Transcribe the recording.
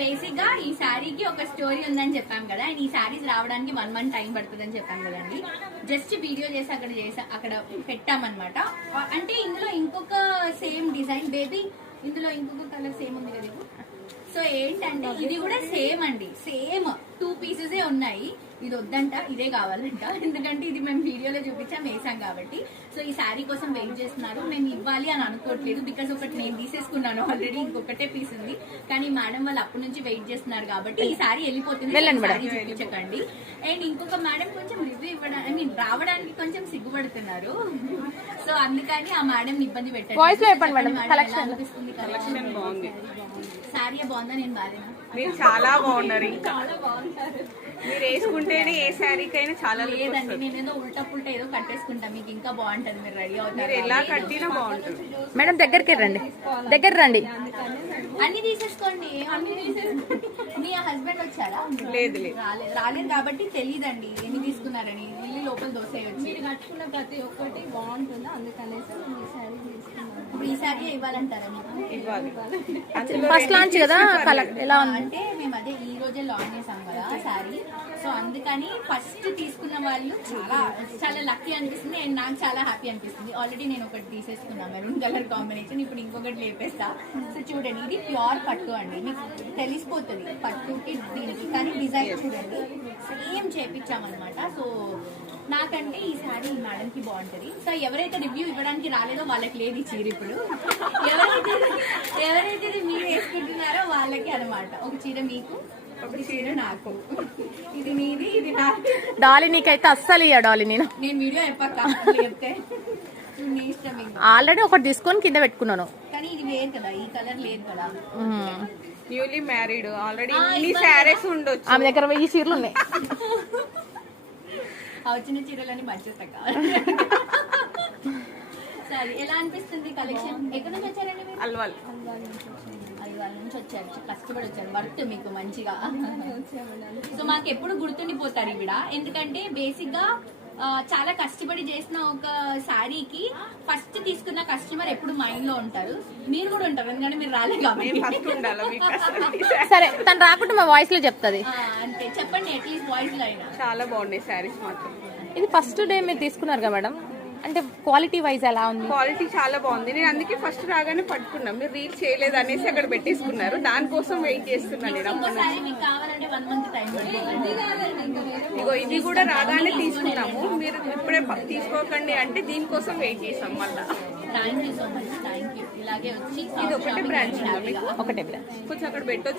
Basic గా ఈ శారీకి ఒక స్టోరీ ఉందని చెప్పాం కదా, అండ్ ఈ శారీస్ రావడానికి 1 month టైం పడుతుందని చెప్పాం కదండి. జస్ట్ వీడియో చేసి అక్కడ పెట్టామన్నమాట. అంటే ఇందులో ఇంకొక సేమ్ డిజైన్ బేబీ, ఇందులో ఇంకొక కలర్ సేమ్ ఉంది కదా. సో ఏంటంటే ఇది కూడా సేమ్ అండి, సేమ్ 2 pieces ఉన్నాయి. ఇది వద్దంట, ఇదే కావాలంట. ఎందుకంటే ఇది మేము వీడియోలో చూపించాం, వేసాం కాబట్టి. సో ఈ శారీ కోసం వెయిట్ చేస్తున్నారు. మేము ఇవ్వాలి అని అనుకోవట్లేదు, బికాస్ ఒకటి నేను తీసేసుకున్నాను ఆల్రెడీ, ఇంకొకటే పీస్ ఉంది. కానీ మేడం వాళ్ళు అప్పటి నుంచి వెయిట్ చేస్తున్నారు కాబట్టి ఈ శారీ వెళ్ళిపోతుంది, చూపించకండి. అండ్ ఇంకొక మేడం కొంచెం రివ్యూ ఇవ్వడానికి, ఐ మీన్ రావడానికి కొంచెం సిగ్గుపడుతున్నారు. సో అందుకని ఆ మేడం ఇబ్బంది పెట్టండి. అనిపిస్తుంది శారీ బాగుందా, నేను బాగాలేనా? మీరు చాలా బాగున్నారు, ఇంకా మీరు వేసుకుంటేనే ఏ శారీకైనా చాలా. లేదండి, నేను ఏదో ఉల్టా పుల్టా ఏదో కట్టేసుకుంటా, మీకు ఇంకా బాగుంటది, మీరు రెడీ అవుతారు. ఎలా కట్టినా బాగుంటుంది. మేడం దగ్గరికి రండి, దగ్గర రండి. అన్ని తీసేసుకోండి. మీ హస్బెండ్ వచ్చారా? లేదు రాలేదు కాబట్టి తెలియదండి ఎన్ని తీసుకున్నారని. వెళ్ళి లోపల దోశ వచ్చి మీరు కట్టుకున్న ప్రతి ఒక్కటి బాగుంటుంది, అందుకనేసి ఈ శారీ తీసుకున్నాను. ఇప్పుడు ఈ శారీ ఇవ్వాలంటారా మీకు? ఇవ్వాలి. ఫస్ట్ లాంచ్ కదా, ఎలా అంటే మేము అదే ఈ రోజే లాంచ్ చేసాం కదా శారీ. సో అందుకని ఫస్ట్ తీసుకున్న వాళ్ళు చాలా లక్కీ అనిపిస్తుంది, అండ్ నాకు చాలా హ్యాపీ అనిపిస్తుంది. ఆల్రెడీ నేను ఒకటి తీసేసుకున్నాను, మెరూన్ కలర్ కాంబినేషన్. ఇప్పుడు ఇంకొకటి లేపేస్తా. సో చూడండి, ఇది ప్యూర్ పట్టు అండి, మీకు తెలిసిపోతుంది పట్టుకి దీనికి. కానీ డిజైన్ చూడండి, సేమ్ చేపించామన్నమాట. సో నాకంటే ఈ శారీ ఈ మేడం కి బాగుంటది. సో ఎవరైతే రివ్యూ ఇవ్వడానికి రాలేదో వాళ్ళకి లేదు ఈ చీర. ఇప్పుడు ఎవరైతే మీరు వేసుకుంటున్నారో వాళ్ళకి అనమాట. ఒక చీర మీకు, ఒక చీర నాకు. ఇది మీది, ఇది నాకు. డాలీ నీకైతే అస్సలు ఇయ్య డాలీ. నేను వీడియో చెప్పాక చెప్తే మీ ఇష్టం. ఆల్రెడీ ఒకటి తీసుకొని కింద పెట్టుకున్నాను, కానీ ఇది వేరు కదా, ఈ కలర్ లేదు కదా. న్యూలీ మ్యారీడ్, ఆల్రెడీ ఇన్ని శారీస్ ఉండొచ్చు. ఆమె దగ్గర ఈ చీరలు ఉన్నాయి. వచ్చిన చీరలని మర్చిపోతా కావాలి. సరే, ఎలా అనిపిస్తుంది కలెక్షన్? ఎక్కడి నుంచి వచ్చారండి మీరు? అల్వాల్ నుంచి వచ్చారు, కష్టపడి వచ్చారు. వర్త్ మీకు మంచిగా. సో మాకు ఎప్పుడు గుర్తుండిపోతారు ఇవిడ, ఎందుకంటే బేసిక్ గా చాలా కష్టపడి చేసిన ఒక శారీకి ఫస్ట్ తీసుకున్న కస్టమర్ ఎప్పుడు మైండ్ లో ఉంటారు. మీరు కూడా ఉంటారు, ఎందుకంటే మీరు రాలేదు కాబట్టి. సరే, తను రాకుంటే మా వాయిస్ లో చెప్తుంది. అంటే చెప్పండి, అట్లీస్ట్ వాయిస్ లో అయినా. చాలా బాగున్నాయి శారీస్ మాత్రం. ఇది ఫస్ట్ డే మీరు తీసుకున్నారు కదా మేడం, అంటే క్వాలిటీ వైజ్ ఎలా ఉంది? క్వాలిటీ చాలా బాగుంది. నేను అందుకే ఫస్ట్ రాగానే పట్టుకున్నా, మీరు రీల్ చేయలేదు అనేసి అక్కడ పెట్టేసుకున్నారు. దానికోసం వెయిట్ చేస్తున్నాను నేను. ఇగో ఇది కూడా రాగానే తీసుకున్నాము, మీరు ఇప్పుడే తీసుకోకండి అంటే దీనికోసం వెయిట్ చేసాం మళ్ళా. Thank you so much, thank you. ఇలాగే వచ్చి ఇది ఒకటే బ్రాంచ్, ఒకటే బ్రాంచ్ కొంచెం అక్కడ పెట్టొచ్చు.